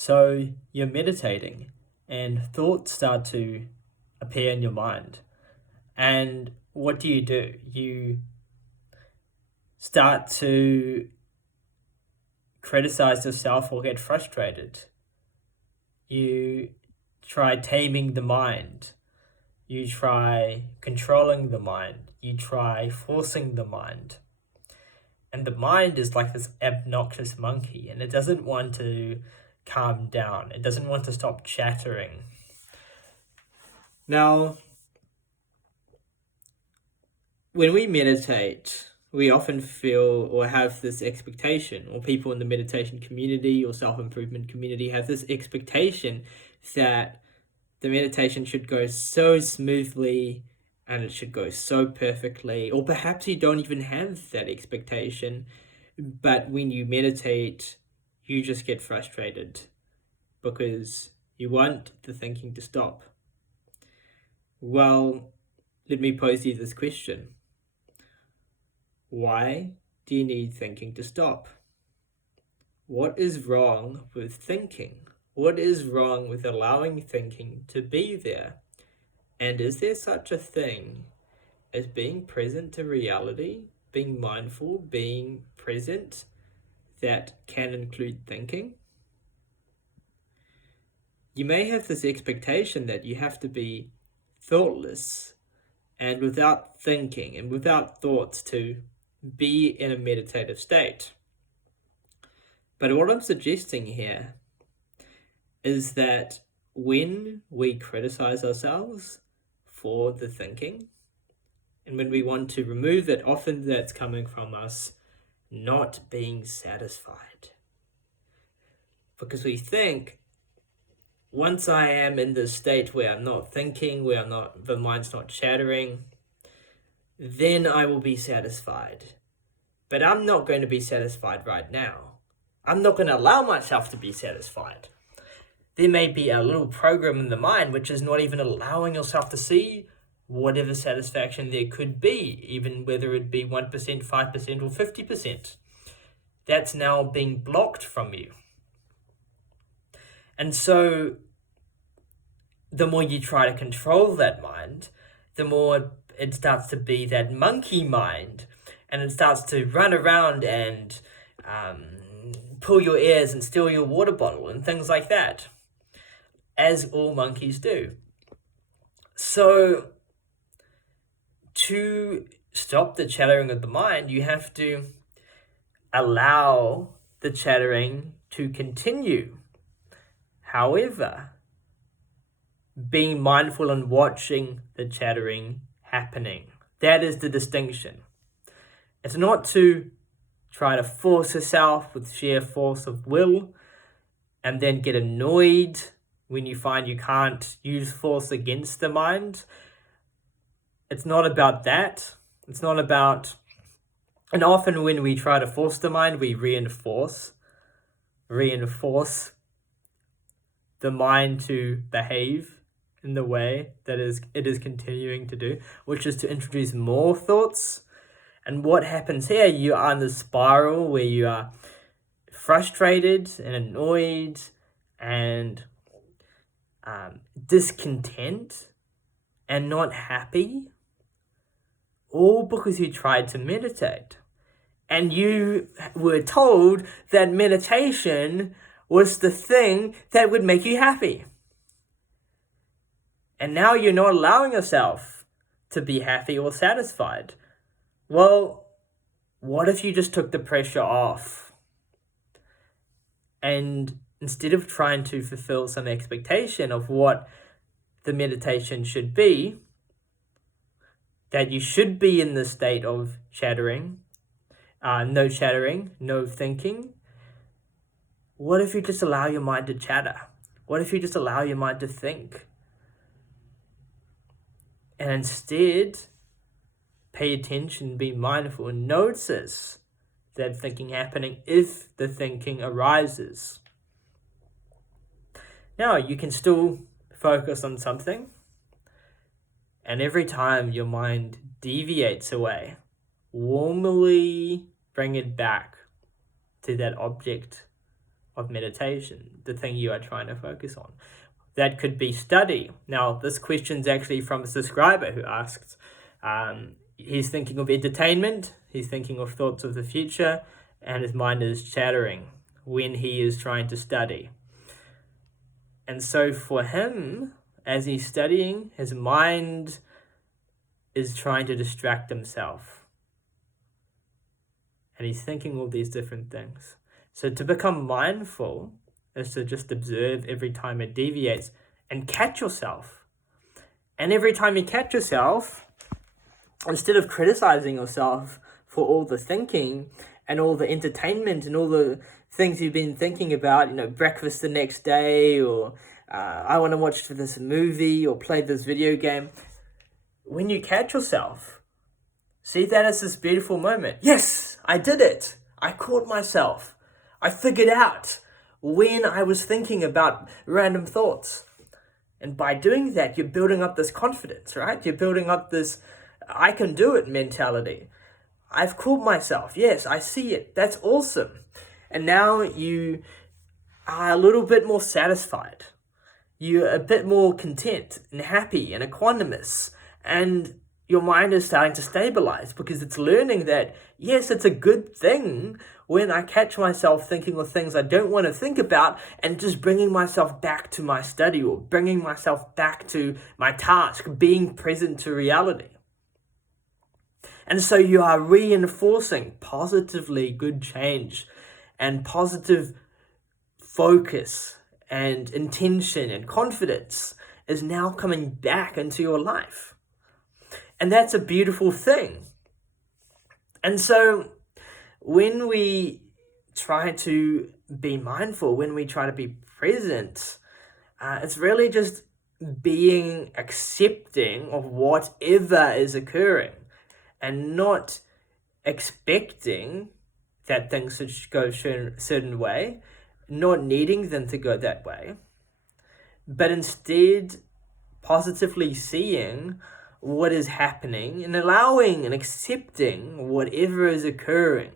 So you're meditating and thoughts start to appear in your mind. And what do? You start to criticize yourself or get frustrated. You try taming the mind. You try controlling the mind. You try forcing the mind. And the mind is like this obnoxious monkey, and it doesn't want to calm down. It doesn't want to stop chattering. Now, when we meditate, we often feel or have this expectation, or people in the meditation community or self-improvement community have this expectation that the meditation should go so smoothly and it should go so perfectly, or perhaps you don't even have that expectation, but when you meditate, you just get frustrated because you want the thinking to stop. Well, let me pose you this question. Why do you need thinking to stop? What is wrong with thinking? What is wrong with allowing thinking to be there? And is there such a thing as being present to reality, being mindful, being present that can include thinking? You may have this expectation that you have to be thoughtless and without thinking and without thoughts to be in a meditative state. But what I'm suggesting here is that when we criticize ourselves for the thinking, and when we want to remove it, often that's coming from us not being satisfied. Because we think, once I am in this state where I'm not thinking, where the mind's not chattering, then I will be satisfied. But I'm not going to be satisfied right now. I'm not going to allow myself to be satisfied. There may be a little program in the mind which is not even allowing yourself to see whatever satisfaction there could be, even whether it be 1%, 5%, or 50%. That's now being blocked from you. And so the more you try to control that mind, the more it starts to be that monkey mind, and it starts to run around and pull your ears and steal your water bottle and things like that, as all monkeys do. So to stop the chattering of the mind, you have to allow the chattering to continue. However, being mindful and watching the chattering happening. That is the distinction. It's not to try to force yourself with sheer force of will and then get annoyed when you find you can't use force against the mind. It's not about that. It's not about... And often when we try to force the mind, we reinforce the mind to behave in the way that it is continuing to do, which is to introduce more thoughts. And what happens here, you are in the spiral where you are frustrated and annoyed and discontent and not happy, all because you tried to meditate. And you were told that meditation was the thing that would make you happy. And now you're not allowing yourself to be happy or satisfied. Well, what if you just took the pressure off? And instead of trying to fulfill some expectation of what the meditation should be, that you should be in the state of chattering, no thinking, what if you just allow your mind to chatter? What if you just allow your mind to think? And instead, pay attention, be mindful, and notice that thinking happening if the thinking arises. Now, you can still focus on something, and every time your mind deviates away, warmly bring it back to that object of meditation, the thing you are trying to focus on. That could be study. Now, this question's actually from a subscriber who asked, he's thinking of entertainment, he's thinking of thoughts of the future, and his mind is chattering when he is trying to study. And so for him, as he's studying, his mind is trying to distract himself. And he's thinking all these different things. So to become mindful is to just observe every time it deviates and catch yourself. And every time you catch yourself, instead of criticizing yourself for all the thinking and all the entertainment and all the things you've been thinking about, breakfast the next day, or I want to watch this movie or play this video game. When you catch yourself, see that as this beautiful moment. Yes, I did it. I caught myself. I figured out when I was thinking about random thoughts. And by doing that, you're building up this confidence, right? You're building up this I can do it mentality. I've caught myself. Yes, I see it. That's awesome. And now you are a little bit more satisfied. You're a bit more content and happy and equanimous. And your mind is starting to stabilize because it's learning that, yes, it's a good thing when I catch myself thinking of things I don't want to think about and just bringing myself back to my study or bringing myself back to my task, being present to reality. And so you are reinforcing positively good change and positive focus and intention and confidence is now coming back into your life. And that's a beautiful thing. And so when we try to be mindful, when we try to be present, it's really just being accepting of whatever is occurring and not expecting that things should go a certain way, not needing them to go that way, but instead positively seeing what is happening and allowing and accepting whatever is occurring.